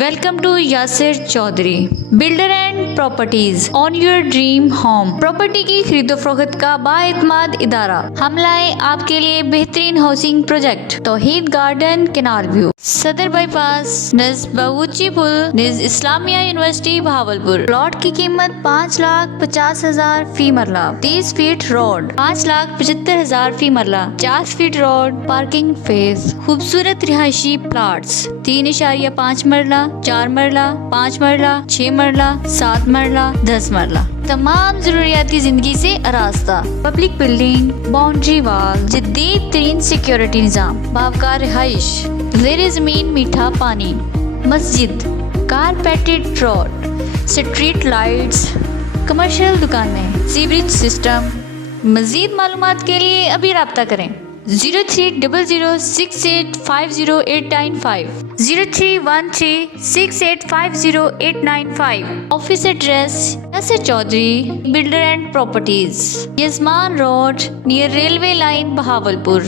Welcome to Yasir Chaudhary, Builder and Properties on your dream home. Property की खरीदो फरोख्त का बाएतमाद इदारा। हम लाए आपके लिए बेहतरीन housing project Tauheed garden canal view, Sadar bypass, नज़ बगुची पुल, निज इस्लामिया यूनिवर्सिटी बहावलपुर। प्लॉट की कीमत 5,50,000 फी मरला, 30 फीट रोड, 5,75,000 फी मरला, 4 फीट रोड, पार्किंग फेस, खूबसूरत रिहायशी प्लाट्स, 3.5 मरला, 4 मरला, 5 मरला, 6 मरला, 7 मरला, 10 मरला, तमाम जरूरियाती जिंदगी से आरास्ता। पब्लिक बिल्डिंग, बाउंड्री वाल, जदीद तरीन सिक्योरिटी निज़ाम, बावकार रिहाइश, ज़ेरे ज़मीन मीठा पानी, मस्जिद, carpeted road, street lights, commercial दुकानें, सीवरेज सिस्टम। मज़ीद मालूमात के लिए अभी रब्ता करें 0300685089 0313685089। Office address Yasir Chaudhry, builder and properties, Yazman road, near railway line, Bahawalpur.